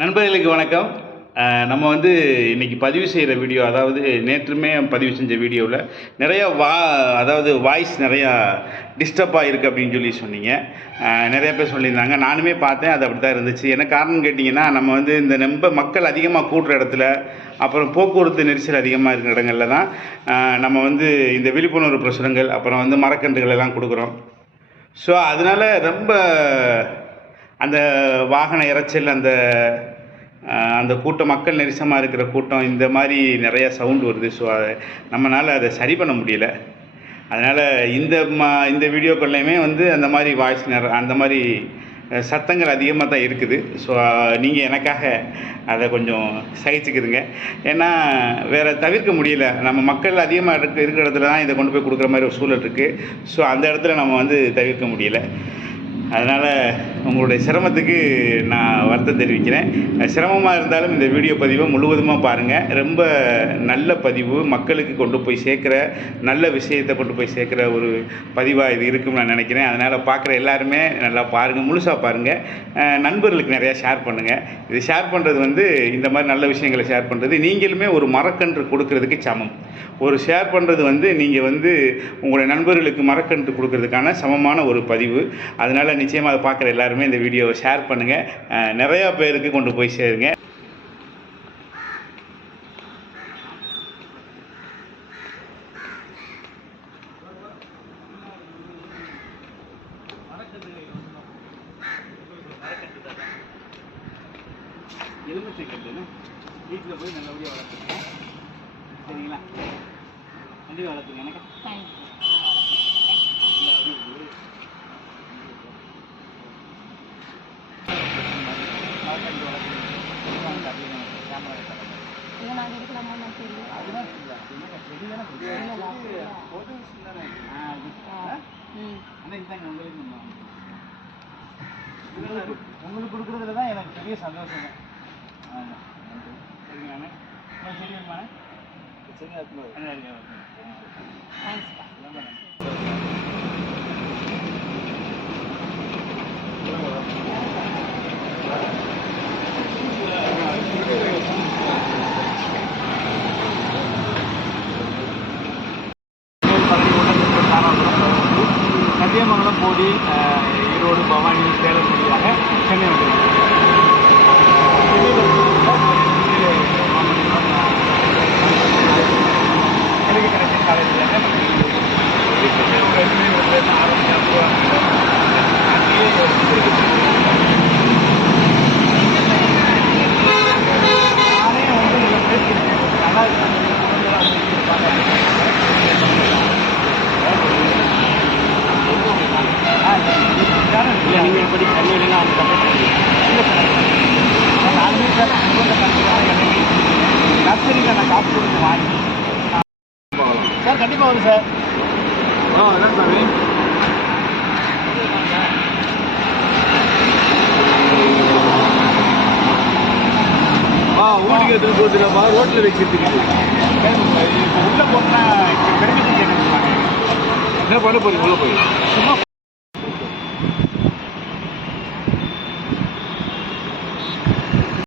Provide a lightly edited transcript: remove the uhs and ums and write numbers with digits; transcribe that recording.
நண்பர்களுக்கு வணக்கம். நம்ம இன்றைக்கி பதிவு செய்கிற வீடியோ, அதாவது நேற்றுமே பதிவு செஞ்ச வீடியோவில் நிறையா அதாவது வாய்ஸ் நிறையா டிஸ்டர்பாக இருக்குது அப்படின்னு சொன்னீங்க. நிறைய பேர் சொல்லியிருந்தாங்க. நானுமே பார்த்தேன், அது அப்படி தான் இருந்துச்சு. என்ன காரணம் கேட்டிங்கன்னா, நம்ம இந்த மக்கள் அதிகமாக கூடுற இடத்துல, அப்புறம் போக்குவரத்து நெரிசல் அதிகமாக இருக்கிற இடங்களில் தான் நம்ம இந்த விழிப்புணர்வு பிரசுரங்கள், அப்புறம் மரக்கன்றுகள் எல்லாம் கொடுக்குறோம். ஸோ அதனால் ரொம்ப அந்த வாகன இரைச்சல், அந்த கூட்டம், மக்கள் நெரிசமாக இருக்கிற கூட்டம், இந்த மாதிரி நிறையா சவுண்டு வருது. ஸோ நம்மளால் அதை சரி பண்ண முடியல. அதனால் இந்த வீடியோக்கள்லையுமே அந்த மாதிரி வாய்ஸ் அந்த மாதிரி சத்தங்கள் அதிகமாக தான் இருக்குது. ஸோ நீங்கள் எனக்காக அதை கொஞ்சம் சகிச்சுக்குதுங்க. ஏன்னா வேறு தவிர்க்க முடியல. நம்ம மக்கள் அதிகமாக இருக்கிற இடத்துல தான் இதை கொண்டு போய் கொடுக்குற மாதிரி ஒரு சூழல் இருக்குது. ஸோ அந்த இடத்துல நம்ம தவிர்க்க முடியல. அதனால் உங்களுடைய சிரமத்துக்கு நான் வருத்தம் தெரிவிக்கிறேன். சிரமமாக இருந்தாலும் இந்த வீடியோ பதிவை முழுவதுமாக பாருங்கள். ரொம்ப நல்ல பதிவு, மக்களுக்கு கொண்டு போய் சேர்க்குற, நல்ல விஷயத்தை கொண்டு போய் சேர்க்குற ஒரு பதிவாக இது இருக்குன்னு நான் நினைக்கிறேன். அதனால் பார்க்குற எல்லாருமே நல்லா பாருங்கள், முழுசாக பாருங்கள். நண்பர்களுக்கு நிறையா ஷேர் பண்ணுங்கள். இது ஷேர் பண்ணுறது இந்த மாதிரி நல்ல விஷயங்களை ஷேர் பண்ணுறது நீங்களுமே ஒரு மரக்கன்று கொடுக்கறதுக்கு சமம். ஒரு ஷேர் பண்ணுறது நீங்கள் உங்களுடைய நண்பர்களுக்கு மரக்கன்று கொடுக்கறதுக்கான சமமான ஒரு பதிவு. அதனால் நிச்சயமாக அதை பார்க்குற எல்லாருமே இந்த வீடியோவை ஷேர் பண்ணுங்கள். நிறையா பேருக்கு கொண்டு போய் சேருங்க. எலுமிச்சை கட்டுன்னு வீட்டில் போய் நல்லபடியாக வளர்த்துருங்க. சரிங்களா? கண்டிப்பாக வளர்த்துங்க. எனக்கு உங்களுக்கு கொடுக்குறதுல தான் எனக்கு பெரிய சந்தோஷங்க. ஆமாம், சரிங்கண்ணே. சரி வேணுமா? சத்தியமங்கலம், போடி, ஈரோடு, பவானி, சேலம் வழியாக சென்னை வந்துருக்கேன். எனக்கு கிடைச்ச காலேஜில் நானே நீங்கள் எப்படி கல்வியிலாம் அவங்க கற்றுக்கிறேன். இல்லை சார், நானுமே சார் அனுபவத்தை கற்றுக்கலாம். நர்சரியில் நான் காசு கொடுத்து வாங்கி சார் கண்டிப்பாக வரும் சார். அதான் சாமி. வீட்டுக்கு எடுத்துகிட்டு போட்டுலப்பா, ரோட்டில் வச்சுருக்கு. உள்ளே போனால் பெருமிச்சு என்ன பண்ண போகிறீங்க? உள்ளே போய் சும்மா